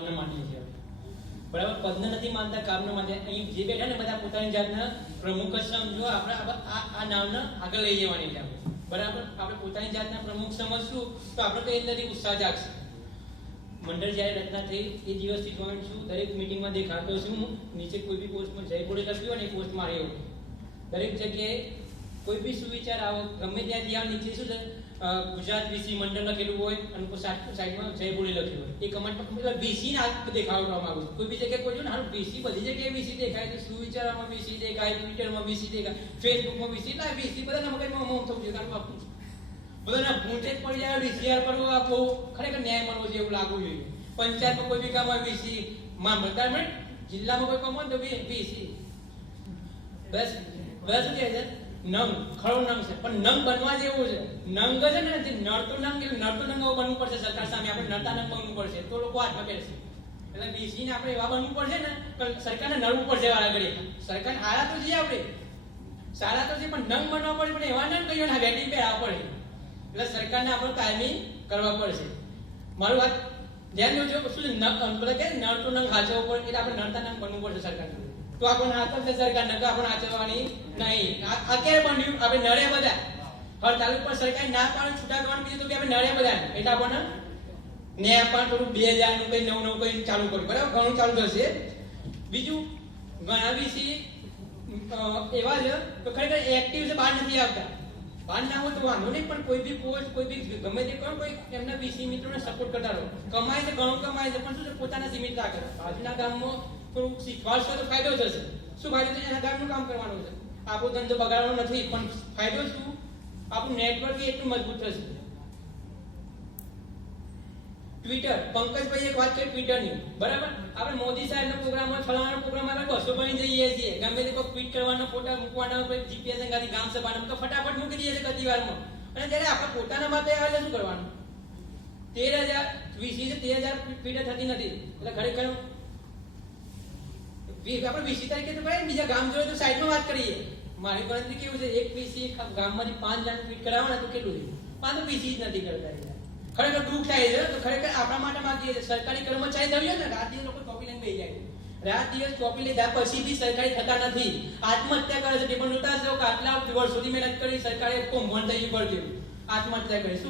કામને માનીએ છીએ બરાબર. પદને નથી માનતા, કામને માનતા. અહીં જે બેઠા ને બધા પોતાની જાતના પ્રમુખ જ સમજો. આપણે આ નામને આગળ લઈ જવાની છે બરાબર. આપણે પોતાની જાતના પ્રમુખ સમજશું તો આપણે કઈ અંદરથી ઉત્સાહ જાગશે. મંડળ જ્યારે રચના થઈ એ દિવસથી જોઈન્ટ છું, દરેક મિટિંગમાં દેખાતો છું. હું નીચે કોઈ બી પોસ્ટમાં જય બોલે લખ્યું હોય ને એ પોસ્ટ માર્યો. દરેક જગ્યાએ કોઈ બી સુવિચાર આવો ગમે ત્યાંથી આવ નીચે શું છે ગુજરાત વીસી મંડળ લખેલું હોય અને સાઈડમાં જય બોલે લખ્યું હોય. એ કમેન્ટ પર વીસી ને દેખાડો કરવા માંગુ છું. કોઈ બી જગ્યાએ કોઈ જો ને હારું વીસી બધી જગ્યાએ વીસી દેખાય છે. સુવિચારમાં વીસી દેખાય, ટ્વિટરમાં વીસી દેખાય, ફેસબુકમાં વીસી ના વીસી બધાના મગજમાં મોમ થવું જોઈએ. કારણ આપું બધાના ભૂંચે જ પડી જાય. વીસીઆર પર બહુ ખરેખર ન્યાય મળવો જોઈએ એવું લાગવું જોઈએ. પંચાયતમાં કોઈ બી કામ હોય વીસી, મામલતદાર જિલ્લામાં કોઈ કામ હોય તો વીસી. બસ બસ શું કહે છે નંગ ખરો નંગ છે પણ નંગ બનવા જેવું છે. નંગ છે ને જે નડતો નંગ એટલે નડતો નંગ બનવું પડશે. સરકાર સામે આપણે નડતા નંગ બનવું પડશે તો લોકો હાથ પકડશે. એટલે વીસી ને આપણે એવા બનવું પડશે ને કે સરકારને નડવું પડશે વાળા ઘડી. સરકાર હારા તો છીએ આપણે, સારા તો છે પણ નંગ બનવા પડે. પણ એવા નંગ કહીએ ને વેટિંગ પે આવવા પડે. એટલે સરકારને આપણે કાયમી કરવા પડશે. મારું વાત ધ્યાન દેજો. શું બધા કે નડતો નંગ હાચવવો પડે એટલે આપણે નડતા નંગ બનવું પડશે સરકાર. તો આપણને હાથવશે સરકાર, નકર આપણે હાચવવાની નહીં. આ ક્યારે બન્યું? આપણે નડ્યા બધા. હર તાલુકા પર સરકાર ના પાડે છૂટા કરવાનું કીધું તો આપણે નડ્યા બધા. એટલે આપણને ને આપણ થોડું 2000 નું કઈ નવું કઈ ચાલુ કર્યું બરાબર. ઘણું ચાલુ થશે. બીજું ઘણા વિશે એવા છે તો ખરેખર એક્ટિવ છે, બહાર નથી આવતા. બહાર ના હોય તો વાંધો નહીં પણ કોઈ બી પોસ્ટ કોઈ બી ગમે તે કરો કોઈ એમના વીસી મિત્રોને સપોર્ટ કરતા રહો. કમાય છે ઘણું કમાય છે પણ શું છે પોતાના સીમિત રાખે. આજના ગામમાં થોડુંક શીખવાડશો તો ફાયદો થશે. શું ફાયદો છે? એના ગામનું કામ કરવાનું છે. આપણો ધંધો બગાડવાનો નથી પણ ફાયદો શું? આપણું નેટવર્ક એટલું મજબૂત થશે. ટ્વિટર પંકજભાઈ એક વાત છે ટ્વિટરની બરાબર. આપણે મોદી સાહેબનો પ્રોગ્રામ હોય, ફલાણાનો પ્રોગ્રામ આવે, બસો બની જઈએ છીએ. ગમે તે કોઈ ટ્વીટ કરવાનો, ફોટા મૂકવાના, કોઈ જીપીએસ અંગાથી ગામ સભાનો તો ફટાફટ મૂકી દઈએ છીએ ગતિ વારમાં. અને જ્યારે આપણે પોતાના માટે આવે શું કરવાનું? 13,000 વીસી છે 13,000 ટ્વીટર થતી નથી. એટલે ખરેખર આપણે વીસી તારીખે તો કઈ બીજા ગામ જોઈએ તો સાઈડમાં વાત કરીએ. મારી ગણતરી કેવું છે એક વીસી ગામમાંથી 5 જણ ટ્વીટ કરાવવાના તો કેટલું છે? 5 વીસી જ નથી કરતા. ખરેખર દુઃખ થાય છે. તો ખરેખર આપણા માટે માંગીએ છીએ સરકારી કર્મચારી થયો ને રાત દિવસ લોકો ચોપી લઈને બેસી જાય. રાત દિવસ ચોપી લીધા પછી બી સરકારી થતા નથી, આત્મહત્યા કરે છે. પેપર નોટા છે કે આટલા વર્ષોથી મહેનત કરી સરકારે કોમ બંધ થઈ પડ્યું, આત્મહત્યા કરી. શું